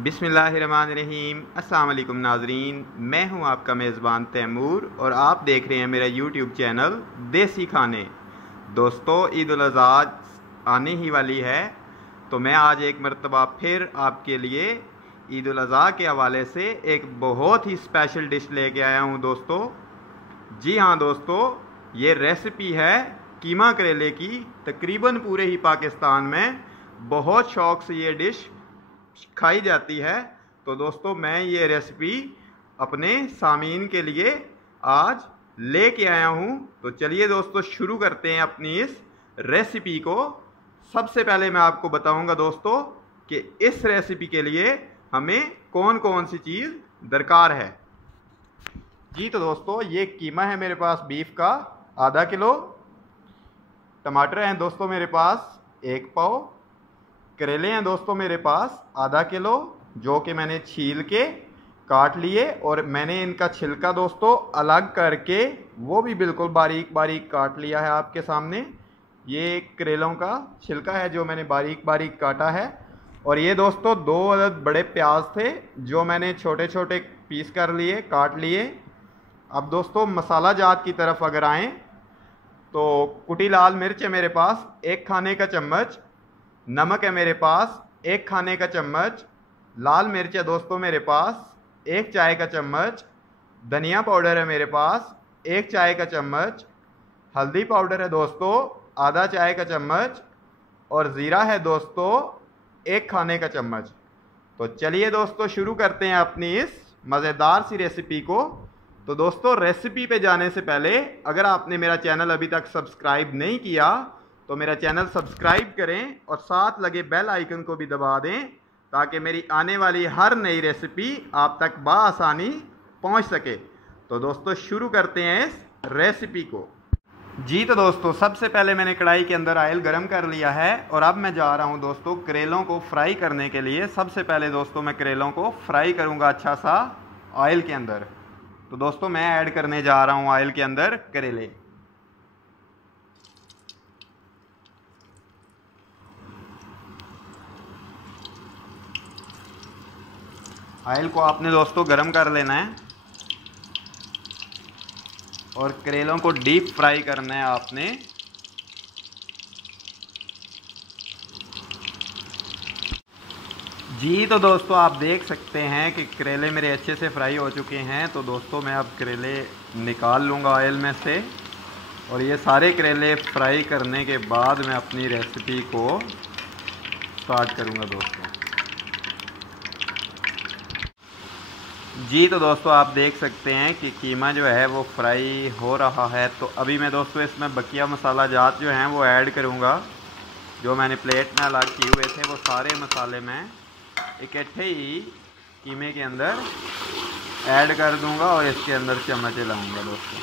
बिस्मिल्लाहिर्रहमानिर्रहीम। अस्सलाम वालेकुम नाजरीन, मैं हूं आपका मेज़बान तैमूर और आप देख रहे हैं मेरा यूट्यूब चैनल देसी खाने। दोस्तों, ईद उल अज़हा आने ही वाली है, तो मैं आज एक मरतबा फिर आपके लिए ईद उल अज़हा के हवाले से एक बहुत ही स्पेशल डिश लेके आया हूं दोस्तों। जी हाँ दोस्तों, ये रेसिपी है कीमा करेले की। तकरीबन पूरे ही पाकिस्तान में बहुत शौक़ से ये डिश खाई जाती है। तो दोस्तों, मैं ये रेसिपी अपने सामीन के लिए आज लेके आया हूँ। तो चलिए दोस्तों, शुरू करते हैं अपनी इस रेसिपी को। सबसे पहले मैं आपको बताऊंगा दोस्तों कि इस रेसिपी के लिए हमें कौन कौन सी चीज़ दरकार है। जी तो दोस्तों, ये कीमा है मेरे पास बीफ का आधा किलो। टमाटर हैं दोस्तों मेरे पास 1 पाव। करेले हैं दोस्तों मेरे पास आधा किलो, जो कि मैंने छील के काट लिए और मैंने इनका छिलका दोस्तों अलग करके वो भी बिल्कुल बारीक बारीक काट लिया है आपके सामने। ये करेलों का छिलका है जो मैंने बारीक बारीक काटा है। और ये दोस्तों 2 अदद बड़े प्याज थे जो मैंने छोटे छोटे पीस कर लिए, काट लिए। अब दोस्तों मसाला जात की तरफ अगर आएँ तो कुटी लाल मिर्च है मेरे पास 1 खाने का चम्मच। नमक है मेरे पास 1 खाने का चम्मच। लाल मिर्च है दोस्तों मेरे पास 1 चाय का चम्मच। धनिया पाउडर है मेरे पास 1 चाय का चम्मच। हल्दी पाउडर है दोस्तों आधा चाय का चम्मच। और ज़ीरा है दोस्तों 1 खाने का चम्मच। तो चलिए दोस्तों, शुरू करते हैं अपनी इस मज़ेदार सी रेसिपी को। तो दोस्तों, रेसिपी पे जाने से पहले अगर आपने मेरा चैनल अभी तक सब्सक्राइब नहीं किया तो मेरा चैनल सब्सक्राइब करें और साथ लगे बेल आइकन को भी दबा दें, ताकि मेरी आने वाली हर नई रेसिपी आप तक बआसानी पहुंच सके। तो दोस्तों, शुरू करते हैं इस रेसिपी को। जी तो दोस्तों, सबसे पहले मैंने कढ़ाई के अंदर ऑयल गरम कर लिया है और अब मैं जा रहा हूं दोस्तों करेलों को फ्राई करने के लिए। सबसे पहले दोस्तों मैं करेलों को फ्राई करूंगा अच्छा सा ऑयल के अंदर। तो दोस्तों, मैं ऐड करने जा रहा हूं ऑयल के अंदर करेले। ऑयल को आपने दोस्तों गरम कर लेना है और करेलों को डीप फ्राई करना है आपने। जी तो दोस्तों, आप देख सकते हैं कि करेले मेरे अच्छे से फ्राई हो चुके हैं। तो दोस्तों, मैं अब करेले निकाल लूँगा ऑयल में से और ये सारे करेले फ्राई करने के बाद मैं अपनी रेसिपी को स्टार्ट करूँगा दोस्तों। जी तो दोस्तों, आप देख सकते हैं कि कीमा जो है वो फ्राई हो रहा है। तो अभी मैं दोस्तों इसमें बकिया मसाला जात जो हैं वो ऐड करूँगा। जो मैंने प्लेट में अलग किए हुए थे वो सारे मसाले मैं इकट्ठे ही कीमे के अंदर ऐड कर दूँगा और इसके अंदर चम्मच लाऊँगा दोस्तों।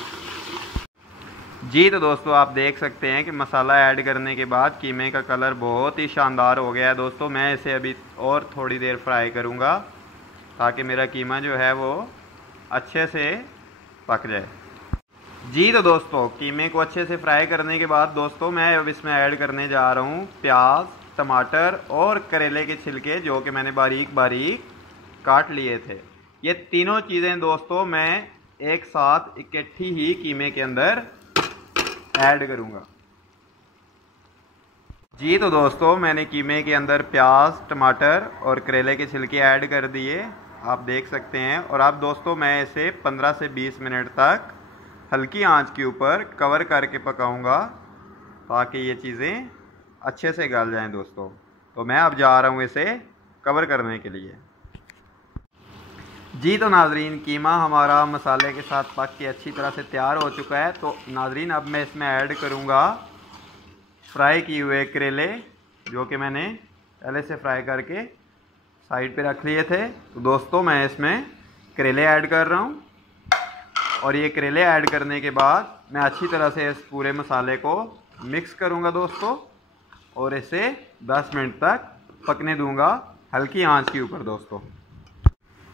जी तो दोस्तों, आप देख सकते हैं कि मसाला ऐड करने के बाद कीमे का कलर बहुत ही शानदार हो गया है दोस्तों। मैं इसे अभी और थोड़ी देर फ्राई करूँगा ताकि मेरा कीमा जो है वो अच्छे से पक जाए। जी तो दोस्तों, कीमे को अच्छे से फ्राई करने के बाद दोस्तों मैं अब इसमें ऐड करने जा रहा हूँ प्याज, टमाटर और करेले के छिलके, जो कि मैंने बारीक बारीक काट लिए थे। ये तीनों चीज़ें दोस्तों मैं एक साथ इकट्ठी ही कीमे के अंदर ऐड करूँगा। जी तो दोस्तों, मैंने कीमे के अंदर प्याज, टमाटर और करेले के छिलके ऐड कर दिए, आप देख सकते हैं। और अब दोस्तों मैं इसे 15 से 20 मिनट तक हल्की आंच के ऊपर कवर करके पकाऊंगा ताकि ये चीज़ें अच्छे से गल जाएं दोस्तों। तो मैं अब जा रहा हूँ इसे कवर करने के लिए। जी तो नाजरीन, कीमा हमारा मसाले के साथ पक के अच्छी तरह से तैयार हो चुका है। तो नाजरीन, अब मैं इसमें ऐड करूँगा फ्राई किए हुए करेले, जो कि मैंने पहले से फ्राई करके साइड पे रख लिए थे। तो दोस्तों, मैं इसमें करेले ऐड कर रहा हूँ और ये करेले ऐड करने के बाद मैं अच्छी तरह से इस पूरे मसाले को मिक्स करूँगा दोस्तों और इसे 10 मिनट तक पकने दूँगा हल्की आंच के ऊपर दोस्तों।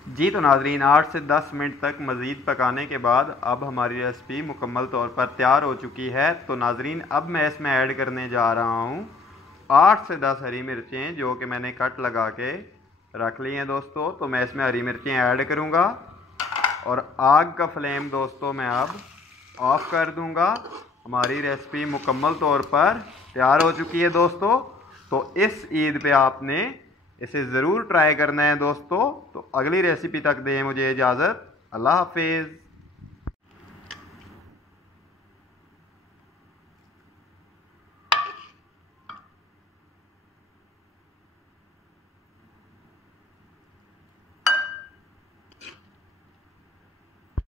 जी तो नाजरीन, 8 से 10 मिनट तक मज़ीद पकाने के बाद अब हमारी रेसिपी मुकम्मल तौर पर तैयार हो चुकी है। तो नाजरीन, अब मैं इसमें ऐड करने जा रहा हूँ 8 से 10 हरी मिर्चें, जो कि मैंने कट लगा के रख ली हैं दोस्तों। तो मैं इसमें हरी मिर्चें ऐड करूँगा और आग का फ्लेम दोस्तों मैं अब ऑफ कर दूँगा। हमारी रेसिपी मुकम्मल तौर पर तैयार हो चुकी है दोस्तों। तो इस ईद पे आपने इसे ज़रूर ट्राई करना है दोस्तों। तो अगली रेसिपी तक दें मुझे इजाज़त। अल्लाह हाफिज़।